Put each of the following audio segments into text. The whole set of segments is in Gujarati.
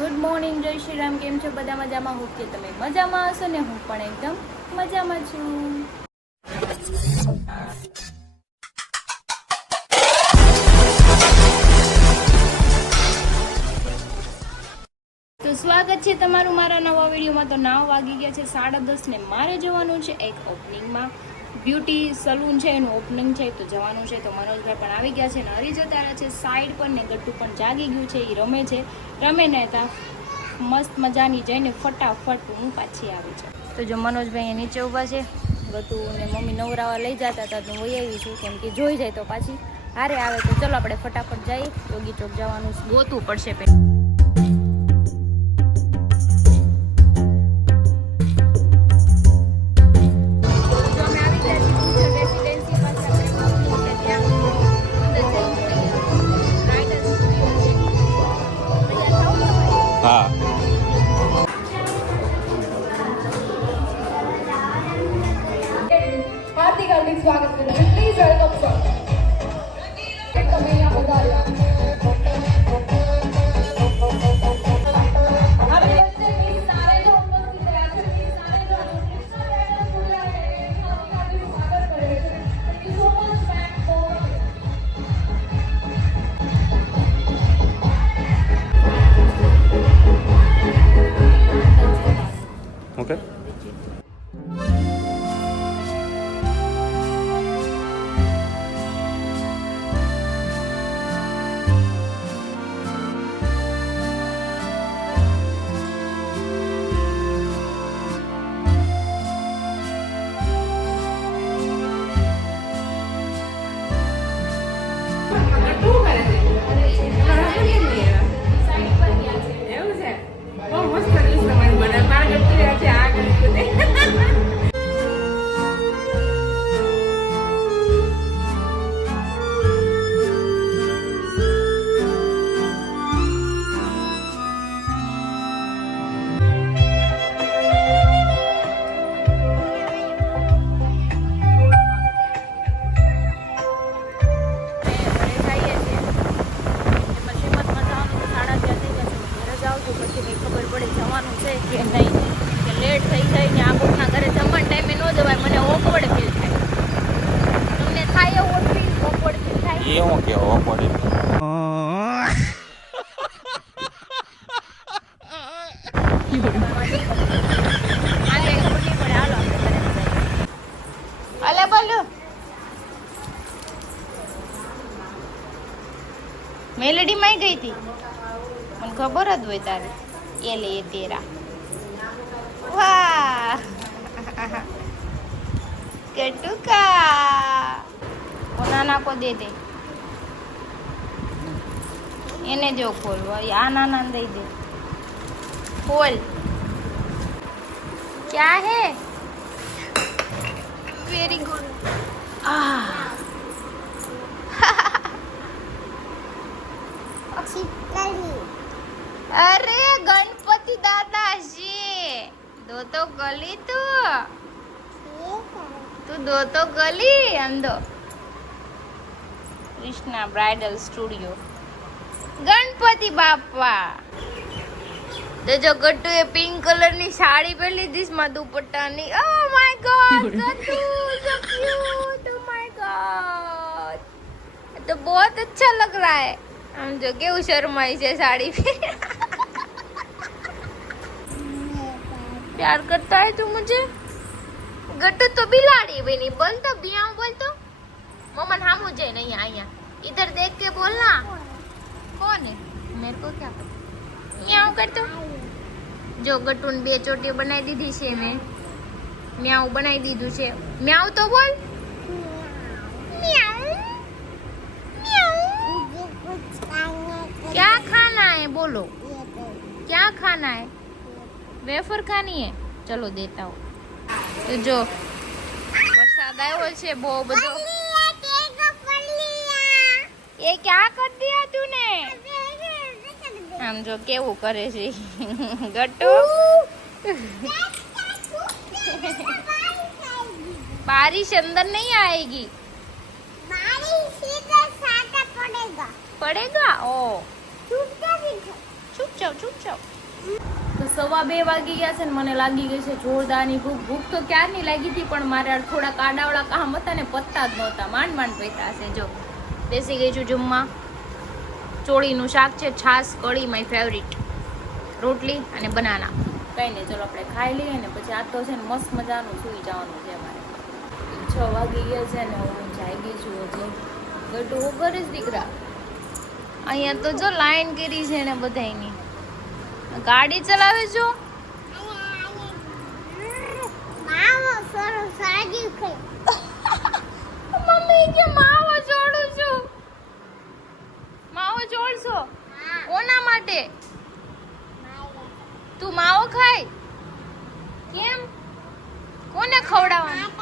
ગુડ મોર્નિંગ, જય શ્રી રામ. કેમ છો બધા? મજામાં? હું કે તમે મજામાં હશો ને? હું પણ એકદમ મજામાં છું. તો સ્વાગત છે તમારું મારા નવા વિડીયોમાં. તો 9 વાગી ગયા છે, 10:30 ને મારે જવાનું છે એક ઓપનિંગમાં. બ્યુટી સલૂન છે, એનું ઓપનિંગ છે, તો જવાનું છે. તો મનોજભાઈ પણ આવી ગયા છે ને હરી જતા રહ્યા છે સાઈડ પર ને. ગટ્ટુ પણ જાગી ગયું છે, એ રમે છે. રમે ને તા મસ્ત મજાની જઈને ફટાફટ હું પાછી આવી છું. તો જો મનોજભાઈ નીચે ઊભા છે, ગટ્ટુ ને મમ્મી નવરાવા લઈ જતા હતા તો હું આવી છું, કેમ કે જોઈ જાય તો પાછી હારે આવે. તો ચલો આપણે ફટાફટ જઈએ. યોગી ચોક જવાનું ગોતવું પડશે પહેલાં. હા हार्दिक हार्दिक स्वागत करते हैं. Please welcome sir. कमेंट यहाँ बता रहे अभी बच्चे भी सारे जो हम लोग की तैयार से भी सारे जो कृष्णा मैडम स्टूडियो आ गए हैं. हार्दिक हार्दिक स्वागत कर रहे हैं. Thank you so much ma'am for okay. કે નહીં કે લેટ થઈ જાય ને આ કોકના ઘરે જમવાના ટાઈમે ન જવાય. મને ઓકવર્ડ ફીલ થાય. તમને થાય એવું ઓકવર્ડ ફીલ થાય? એ હું કેવો પડે અલે બોલો મેલેડી માં ગઈ હતી, મને ખબર જ હોય તારે. ये ले ये तेरा. वाह गट्टू का वो नाना को दे दे, એને જો ખોલવો. આ નાના દઈ દે. खोल. क्या है? Very good. अरे गणपति दादाजी दो तो गली तू दो तो गली अंदो. कृष्णा ब्राइडल स्टूडियो गणपति बापा. तो जो गट्टू ये पिंक कलर ની સાડી પહેરી દીસ માં દુપટ્ટાની. Oh my god Gattu so cute. Oh my god तो बहुत अच्छा लग रहा है. हम जो केવું શરમાઈ છે साड़ी पे. प्यार करता है तू मुझे? गट्टू तो बिलाड़ी भी नहीं. बोल तो बियाऊ बोल तो. मोमन हम मुझे नहीं आया. इधर देख के बोलना. कौन है? मेरे को क्या पता. म्याऊ कर तो. जो गट्टू ने 2 ચોટીઓ બનાવી દીધી છે મેં. म्याऊ બનાવી દીધું છે. म्याऊ तो बोल. म्याऊ म्याऊ. क्या खाना है बोलो. क्या खाना है? वेफर खानी है? चलो देता हूँ. तो जो वरसाद आयो છે બહુ બધો. ये क्या कर दिया तूने? આમ જો કેવું કરે છે ગટ્ટુ. बारिश अंदर नहीं आएगी. बारिश सीधा साटा पड़ेगा. पड़ेगा? ओ चुप जाओ ચૂપચાપ. તો 2:15 વાગી ગયા છે ને મને લાગી ગઈ છે જોરદારની ભૂખ. ભૂખ તો ક્યારની લાગી હતી પણ મારે થોડા કાડાવાળા કામ હતા ને પત્તા જ નહોતા. માંડ પૈતા છે. જો બેસી ગઈ છું જમવા. ચોળીનું શાક છે, છાશ, કઢી, માય ફેવરિટ, રોટલી અને બનાના. કંઈ નહીં, ચલો આપણે ખાઈ લઈએ ને પછી આ તો છે ને મસ્ત મજાનું સૂઈ જવાનું છે અમારે. 6 વાગી ગયા છે ને હું જાગી છું હજી. ગટુ હું કરીશ દીકરા? અહીંયા તો જો લાઈન કરી છે ને બધાની. ગાડી ચલાવે છો? મમ્મી કે માવો જોડું છું. માવો જોડશો? કોના માટે? તું માવો ખાય? કેમ? કોને ખવડાવવાનું?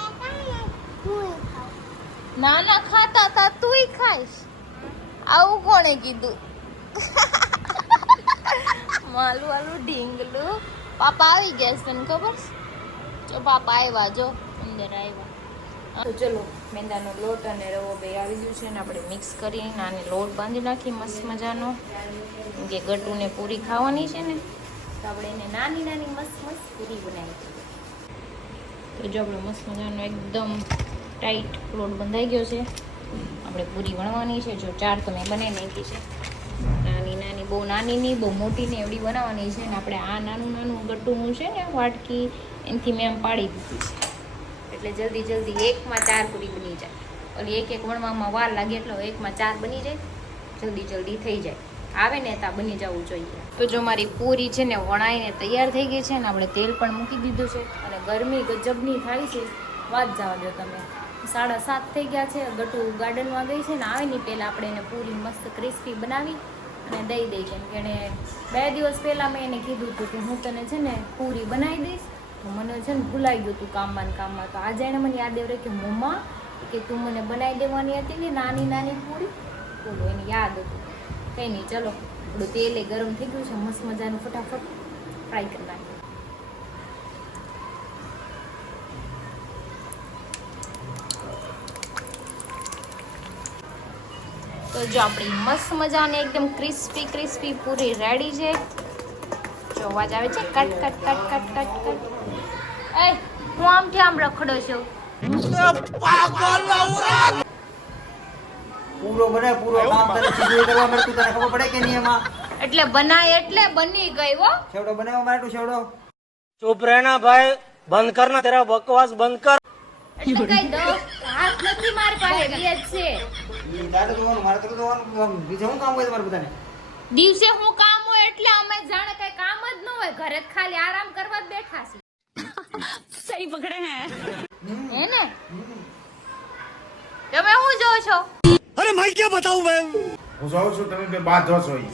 નાના ખાતા હતા તુંય ખાઈશ? આવું કોણે કીધું? માલું આલું ઢીંગલું. પાપા આવી ગયા છે, તને ખબર છે? જો પાપા આવ્યા, જો અંદર આવ્યા. તો ચલો મેંદાનો લોટ અને રવો બે આવી ગયું છે ને આપણે મિક્સ કરીને આને લોટ બાંધી નાખી મસ્ત મજાનો. કે ગટુને પૂરી ખાવાની છે ને તો આપણે એને નાની નાની મસ્ત પૂરી બનાવી દઈએ. તો જો આપણે મસ્ત મજાનો એકદમ ટાઈટ લોટ બંધાઈ ગયો છે. આપણે પૂરી વણવાની છે. જો 4 તો મેં બનાવી નાખી છે. નાની નાની, બહુ નાની નહીં બહુ મોટી નહીં, એવડી બનાવવાની છે. ને આપણે આ નાનું ગટુનું છે ને વાટકી એનાથી મેં આમ પાડી દીધી છે એટલે જલ્દી એકમાં 4 પૂરી બની જાય. ઓલી એક વણવામાં વાર લાગે એટલે એકમાં 4 બની જાય, જલ્દી થઈ જાય. આવે ને ત્યાં બની જવું જોઈએ. તો જો મારી પૂરી છે ને વણાઈને તૈયાર થઈ ગઈ છે ને આપણે તેલ પણ મૂકી દીધું છે અને ગરમી ગજબની થાય છે. વાત જવા દો તમે. 7:30 થઈ ગયા છે. ગટુ ગાર્ડનમાં ગઈ છે ને આવે ને પહેલાં આપણે એને પૂરી મસ્ત ક્રિસ્પી બનાવી અને દઈ દઈ છે. કે એને 2 દિવસ પહેલાં મેં એને કીધું હતું કે હું તને છે ને પૂરી બનાવી દઈશ. તો મને છે ને ભૂલાઈ ગયું હતું કામમાં. તો આજે એને મને યાદ આવ્યું કે મમ્મા કે તું મને બનાવી દેવાની હતી ને નાની પૂરી. બોલો એને યાદ હતું. કંઈ નહીં, ચલો આપણું તેલ એ ગરમ થઈ ગયું છે. મસ્ત મજાનું ફટાફટ ફ્રાય કરી નાખીએ. તો જો આપણી મસ્ત મજાની એકદમ ક્રિસ્પી પૂરી રેડી છે. જો અવાજ આવે છે કટ. એ હું આમથી આમ રખડો છું. પૂરો બને પૂરો કામ તને સીધું કરવા મળતું તને ખબર પડે કે નહીં એમાં? એટલે બનાય એટલે બની ગઈ હો. છેવડો બનાવવા માટે છેવડો. चुप रहना भाई, बंद करना तेरा बकवास बंद कर. એટલે કઈ દો હાથ નથી મારી પાસે બે જ છે. તારે ધોવાનું મારે તો ધોવાનું. બીજે શું કામ હોય તમારે બધાને? દિવસે હું કામ હોય એટલે અમે જાણે કઈ કામ જ ન હોય. ઘરે જ ખાલી આરામ કરવા જ બેઠા છીએ. સહી પકડે હે ને? તમે શું જો છો? अरे मैं क्या बताऊं मैं. હું જોઉં છું તમે બે બાધો છો ઈ.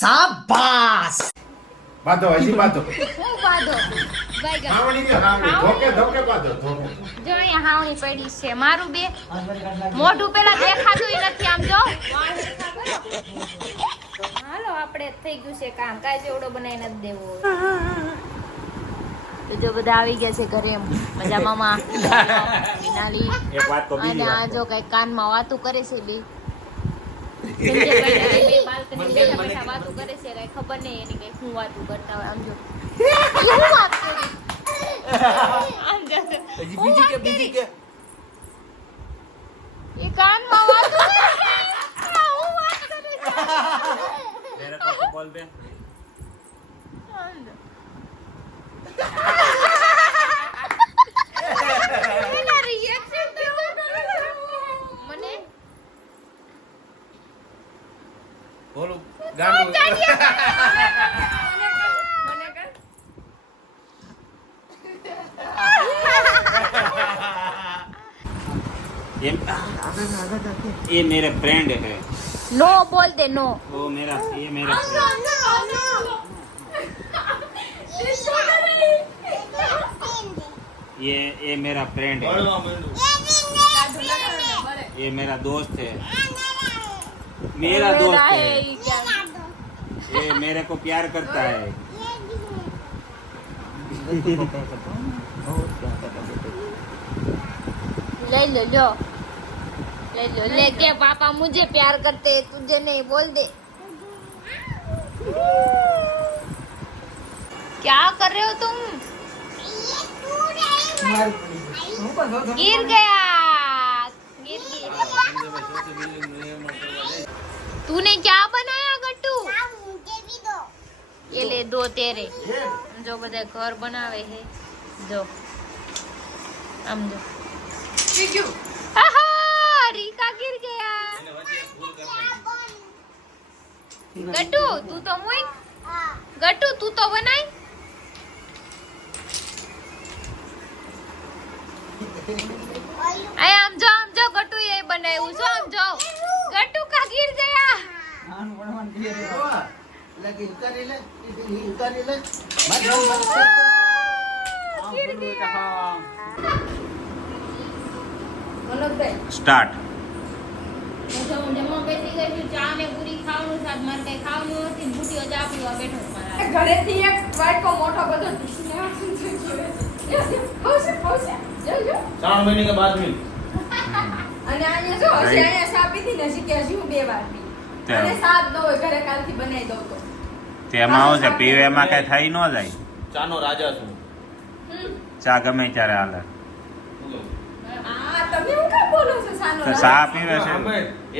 શાબાશ. બાધો હજી બાધો. હું બાંધો ભાઈ ગા. હાવણી કે હાવણી ધોકે બાધો ધોકે. જો અહીંયા હાવણી પડી છે. મારું બે મોઢું પેલા દેખાતું નથી. આમ જો હાલો આપણે થઈ ગયું છે કામ. કાંઈ જેવડો બનાવી નથી દેવો. તો જો બધા આવી ગયા છે ઘરે. મજામાં વિનાલી અને આ જો કઈ કાનમાં વાતું કરે છે. બે બાલ્કની બેઠા વાતું કરે છે. કઈ ખબર નહીં એની કઈ શું વાતું કરતા હોય. આમ જો શું વાત કરી. આમ જો બીજી કે એ કાનમાં વાતું કરે. હું વાત કરું છું. मेरे को तो बोल दे. આમ જો. એના reaction તો એવું કરે છે. મને બોલું ગાંડું. ये मेरे फ्रेंड है. नो बोल दे नो. वो मेरा ये मेरा friend. ये मेरा फ्रेंड है. ये मेरा दोस्त है. मेरा दोस्त है. ये मेरे को प्यार करता है. ले लो ले के पापा मुझे प्यार करते हैं तुझे नहीं बोल दे. कर रहे हो तुम? મારી પડી ગઈ. હું પણ જો થોડું गिर गया, गिर गया। तूने क्या बनाया गट्टू? ये ले दो तेरे। जो બધા ઘર બનાવે છે જો આમ જો આહા રીકા गिर गया। गट्टू तू तो मुई गट्टू तू तो बनाई। आए आम जो गट्टू ये बनाયું છો આમ જો गट्टू का गिर गया। આનું ભણવાનું ધીરે રહે. એટલે કે ઉતારી લે, ઉતારી લે. મારી જાન गिर गया। मनोजભાઈ સ્ટાર્ટ. હું જમવા બેસી ગઈ છું, ચા ને પૂરી ખાવાનું સાથ મારે કઈ ખાવાનું નથી, બુટીઓ ચા પીવા બેઠો છું મારા. ઘરેથી એક વાટકો મોટો બધો ઢીસને આવશે જો 3 મહિને કે 5 મિનિટ અને અહીંયા જો હજી અહીંયા સા પીધી ને હજી કે હજી હું 2 વાર પી અને સાત ન હોય ઘરે કાલથી બનાવી દઉં તો તેમાં આવું છે પીવામાં કઈ થઈ ન જાય. ચાનો રાજા છું ચા ગમે ત્યારે હાલે. આ તમે હું કામ બોલો છો સાનો તો ચા પીવે છે.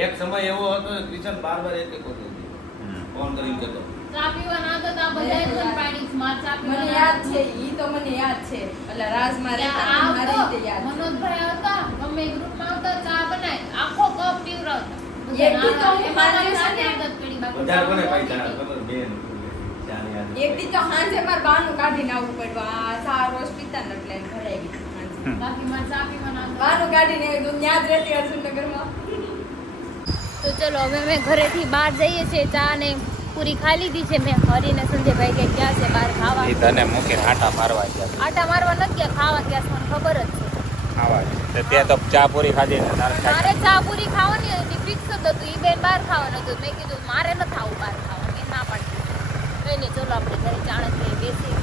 એક સમય એવો હતો કે કિશન બાર એક એક વખત ફોન કરીને કહેતો ચા પીવાના હતા તો આ બધાએ ફોન પાડી માર ચા મને પીવાના યાદ છે ઈ તો મને યાદ છે એટલે રાજ મારે મારે રીતે યાદ છે. મનોજભાઈ હતા ગમે ગ્રુપમાં આવતા ચા બનાય આખો કપ પીવરાવતા એક દી તો હું મારી સાંજે સાથે આદત પડી બાકી વધારે કોને ચા પૈસા પીવાની. ખબર બેન ચાની યાદ એક દી તો હાંજે માર બાનું કાઢીને આવવું પડ્યું આ સા રોજ પીતા ને એટલે ઘરે આવી ગઈ હાંજે. બાકી માર ચા પીવાના હતા. બાનું કાઢીને આવી ગયું યાદ રહેતી અર્જુનનગરમાં. તો ચલો હવે અમે ઘરેથી બહાર જઈએ છીએ, ચા ને પૂરી ખાઈ લીધી છે મેં. હરીને સંજયભાઈ કે ગયા છે બહાર ખાવા. એ તને મૂકીને આટા મારવા ગયા. આટા મારવા નથી ગયા, ખાવા ગયા છે, મને ખબર જ છે. ખાવા તો તે તો ચા પૂરી ખાધી ને તારે મારે ચા પૂરી ખાવાની હતી, ફિક્સ જ હતું. ઈ બેન બહાર ખાવાનું હતું. મેં કીધું મારે ન ખાવું બહાર ખાવાનું, એ ના પાડી. કઈ નહીં, ચલો આપણે ઘરે ચાણક્ય બેસી.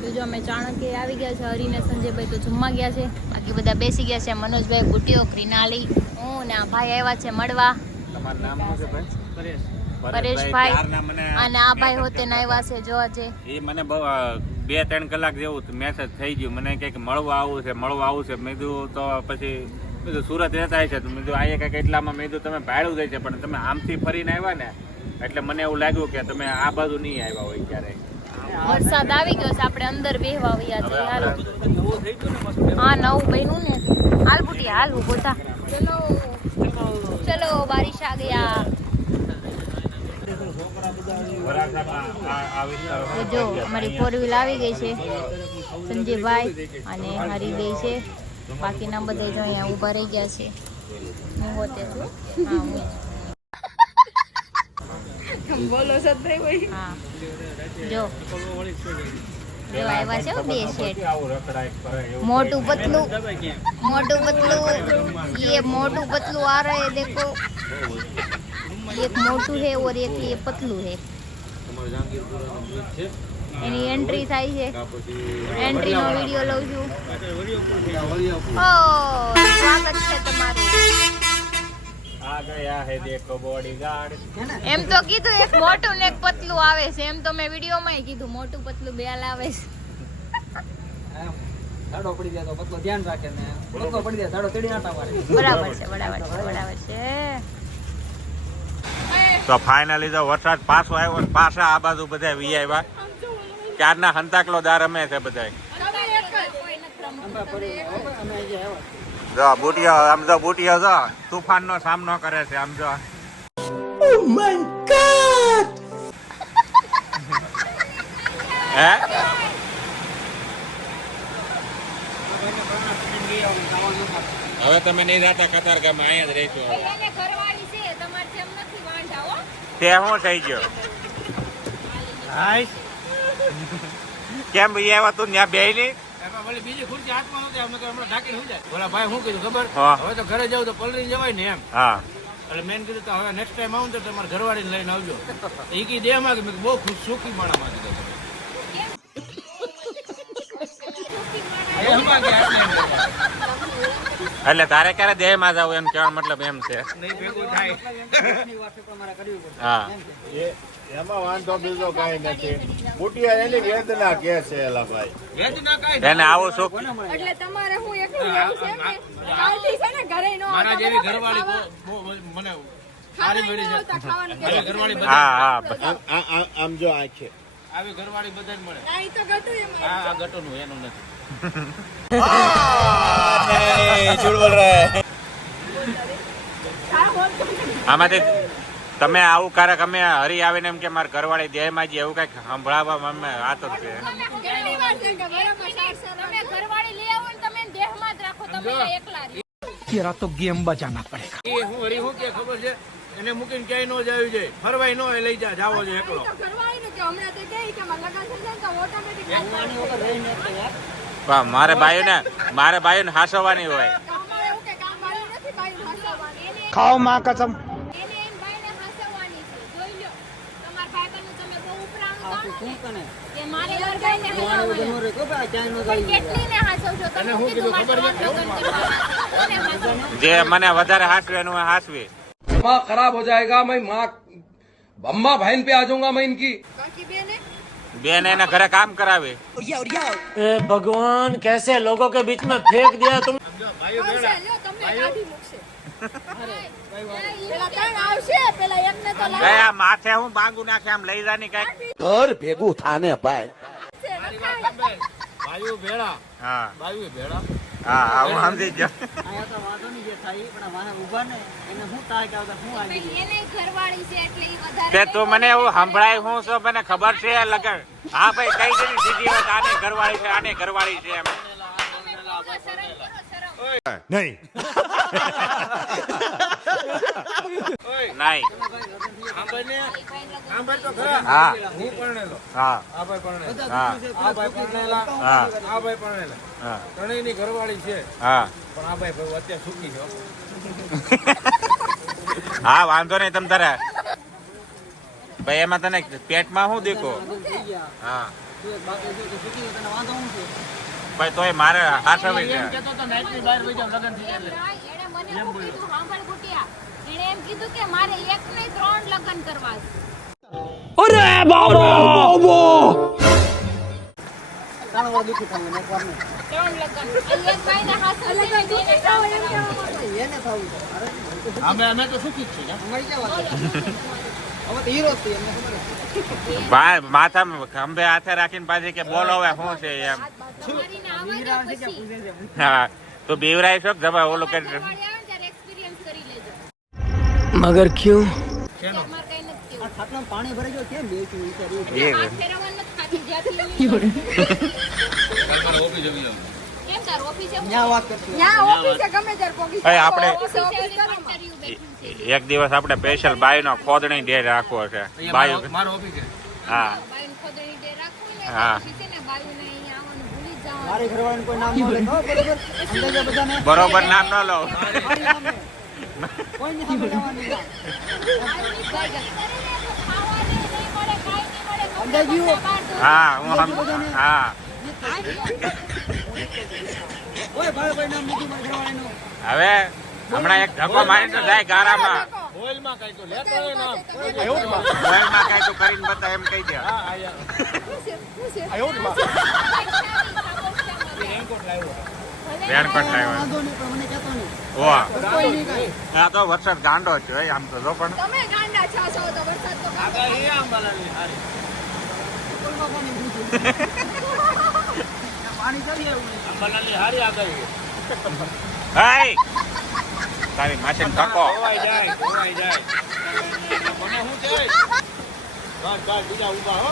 તો જો અમે ચાણક્ય આવી ગયા છે. હરીને સંજયભાઈ તો જમવા ગયા છે, બાકી બધા બેસી ગયા છે. મનોજભાઈ, ગુટીઓ, ક્રિનાલી, હું ને આ ભાઈ આવ્યા છે મળવા. તમારું નામ શું છે ભાઈ? પરેશભાઈ. ત્યારના મને અને આ ભાઈ હોતે ને આવ્યા છે જો આજે. એ મને 2-3 કલાક જેવું મેસેજ થઈ ગયું. મને કે મળવા આવું છે, મળવા આવું છે. મેં કીધું તો પછી મેં કીધું સુરત રહેતા છે. મેં કીધું અહીંયા કંઈક એટલામાં મેં કીધું તમે ભાડું જાય છે, પણ તમે આમથી ફરીને આવ્યા ને એટલે મને એવું લાગ્યું કે તમે આ બાજુ નહીં આવ્યા હોય ક્યારેય. વરસાદ આવી ગયો છે, આપણે અંદર બેહવા આવ્યા છે. હાલો હા નવું બન્યું ને. હાલ બુટી હાલ ઉભો થા. ચલો બારિશ આ ગયા. તો જો અમારી 4 વ્હીલ આવી ગઈ છે. સંજયભાઈ અને હરી ગઈ છે. બાકીના બધા જો અહીંયા ઊભા રહી ગયા છે. હું હોતે છું. હા હું બોલો સદભાઈ હા જો જો આવ્યા છે હો 2 શેઠ. मोटू पतलू ये मोटू पतलू आ रहा है देखो. एक मोटू है और एक ये पतलू है. એની એન્ટ્રી થાય છે. એન્ટ્રી નો વિડિયો લઉં છું. ઓ સ્વાગત છે તમારું. આ ગયા હે દેખો બોડીગાર્ડ. એમ તો કીધું એક મોટું ને એક પતલું આવે છે. એમ તો મેં વિડિયોમાં કીધું મોટું પતલું બે આવે છે. સાડો પડી જાય તો પતલો ધ્યાન રાખે ને પતલો પડી જાય સાડો તેડી આટા મારે. બરાબર છે બરાબર છે બરાબર છે. તો ફાઇનલી તો વરસાદ પાછો આવ્યો ને પાછા આ બાજુ બધા વી આવ્યા. ક્યારના હંતાકલો દાર અમે છે બધા. જો બુટિયો આમ જો બુટિયો જો તુફાનનો સામનો કરે છે આમ જો. હે હવે તમે નહીં જાતા કતારગામ અહીંયા જ રહીશું. એને ઘરવાળી છે તમારે જેમ નથી વાંઢા હો. તે શું થઈ ગયો? કેમ ભાઈ આવ્યા તું ત્યાં બે નહીં? બીજી ખુરશી હાથમાં નહોતી, અમને તો હમણાં ઢાંકીને સુઈ જાય. ઓલા ભાઈ શું કીધું ખબર? હા. હવે તો ઘરે જાવ તો પલળી જવાય ને એમ. હા એટલે મેં કીધું તો હવે નેક્સ્ટ ટાઈમ આવું તો તમારે ઘરવાળીને લઈને આવજો. એ કી દે માં કે મેં બહુ ખુશ સુખી માણામાં કીધું તમે. એ હમણાં ગયા એટલે એટલે તારે ક્યારે દેહમાં જાવ એમ કહેવાનો મતલબ એમ છે. નહીં ભેગું થાય. હા એમાં વાંધો બીજો કઈ નથી. બુટિયા એની વેદના કે છે એલા ભાઈ. વેદના કાંઈ એને આવું સુખ એટલે તમારે હું એકલું રહેવું છે એમ ને? કાલથી છે ને ઘરે ન મારા આવતા જેવી બરાબર? ઘરવાળી મને સારી મળી છે. ખાવાનું આવી ઘરવાળી બધા હા હા આમ જો આંખે આવી ઘરવાળી બધાને મળે. ના, ઈ તો ગટું એમ જ. આ ગટોનું એનું નથી. સારું, બોલ તો. આમાંથી તમે આવું ક્યારેક અમે હરી આવીને એમ કે મારા ઘરવાળી દેહમાં જ એવું કઈક સંભળાવવા અમે આ તો છે. કેટલી વાર છે કે બરાબર સાહેબ, તમે ઘરવાળી લઈ આવો ને તમે દેહમાં જ રાખો, તમે એકલા રહો. એ હું હરી હું કે ખબર છે એને મૂકીને ક્યાંય ન જાવી જોઈએ. ફરવાય ન હોય લઈ જા જાવો જોઈએ એકલો. તો ઘરવાળીનું કે હમણાં તો કહે કે મારા લગ્ન થઈ જાય તો ઓટોમેટિક પણ મારે ભાઈને હાસવવાની હોય. કામમાં એવું કે કામવાળી નથી બાયું હસાવવાની. ખાઓ માં કસમ. એને એમ ભાઈને હસાવવાની છે. જોઈ લ્યો, તમારા ભાઈબંધનું તમે બહુ ઉપરાણું કરો ને, કે મારે યાર ભાઈને હસાવવાની. પણ કેટલીને હસાવશો તમે? અને હું કીધું ખબર છે? લગ્ન કરવા. કોને હસાવશો? જે મને વધારે હાસવે એનું હું હાસવી. दिमाग खराब हो जाएगा मैं माँ अम्मा बहन पे आ जाऊंगा मैं इनकी. બાકી બેને બેન એના ઘરે કામ કરાવે. ए भगवान कैसे लोगों के बीच में फेंक दिया तुम. આવશે, લ્યો તમને કાઢી મૂકશે. પેલા ત્રણ આવશે, પેલા એકને તો એ આ માથે હું બાંગુ નાખે આમ લઈ જાની કઈક. ઘર ભેગું થાને ભાઈ. લાવશે. બાયુ ભેળા હા બાયુ ભેળા. હા હું સમજી ગયો. ભાઈ એને ઘરવાળી છે એટલે ઈ વધારે તે તું મને એવું સંભળાય હું છો મને ખબર છે લગન. હા ભાઈ કઈ દીધી સીધી વાત આને ઘરવાળી છે આને ઘરવાળી છે એમ. શરમ કરો, શરમ. નહીં સાંભળ તો ખરા. હા હું પરણેલો. હા આ ભાઈ પરણેલો. હા આ ભાઈ પરણેલા. હા આ ભાઈ પરણેલા. હા ત્રણેયની ઘરવાળી છે હા પણ આ ભાઈ અત્યારે સુખી છે. હા વાંધો નહીં તમ તારે ભાઈ એમાં તને પેટમાં શું દેખો. હા ભાઈ તોય મારે હાથવી છે. એમ કહેતો તો નાઈટની બહાર વઈ જાવ લગ્ન થઈ જાય એટલે. એણે મને એવું કીધું, સાંભળ ગુટિયા, એણે એમ કીધું કે મારે એક નહીં 3 લગ્ન કરવા છે. ત્રણ લગ્ન. એક ભાઈને હાથે છે, એને કામ કરાવવું. અમે તો સુખી જ છીએ. ભાઈ માથામાં ખંભે હાથે રાખીને પાછી કે બોલો હવે શું છે એમ. તમારી ને આવવા દો પછી. હા તો બીવરાય છો જવા ઓલો કે ઘરવાળી આવે ને ત્યારે experience કરી લેજો. मगर क्यों. તમારે કઈ નથી કેવું. पानी भरे जो क्या હાથ ફેરવવાનું નથી ખાતી, જ્યાંથી ઈ- કાલ ઓફિસ જવી જાવ. કેમ તાર ઓફિસે હું? ન્યા ઓફિસે ગમે ત્યારે પોગી ભાઈ આપણે ઓફિસે ઓફિસ ઓફિસે કરો. interview બેઠું છે. એક દિવસ આપણે સ્પેશિયલ બાયુનો ખોદણી ડે રાખવો છે. બાયુ મારો ઓફિસ છે. હા બાયુને ખોદણી ડે રાખવું ને, હા. પછી છે ને બાયુને અહીંયા આવવાનું ભૂલી જ જવાનું. हमारे घर वाले कोई नाम नहीं लेता बरोबर अंदाजा बताने બરોબર નામ ન લો. कोई नहीं हमें लेवा नहीं બાયુની બાય ગઈ. ખાવાની નહીં મળે, કાંઈ નહીં મળે, કપડાં અંદર જીવો. બહાર ધોવા. હા હું હા ओए भाई कोई नाम नहीं हमारे घर वाले नो હવે હમણાં એક ધક્કો મારી તો જાય ગારામાં. મોબાઈલમાં કાંઈ તો લેતો હોય નામ. મોબાઈલમાં કાંઈ તો કરીને બતા એમ કહી દે. હા આયા. રેનકોટ લાવ્યો. રેનકોટ લાવ્યો. दो नहीं पर मैंने कहता नहीं વાહ कोई नहीं कहीं આ તો વરસાદ ગાંડો છે ભાઈ આમ તો જો પણ તમે ગાંડા છો છો તો વરસાદ તો આ કાંઈ એ આંબાલાલની હારી. पानी चलिए આંબાલાલની હારી આ ગઈ. હાય તારી માસીને ધક્કો. ધોવાઈ જાય. મને શું કહેવાય? બસ બીજા ઊભા હો.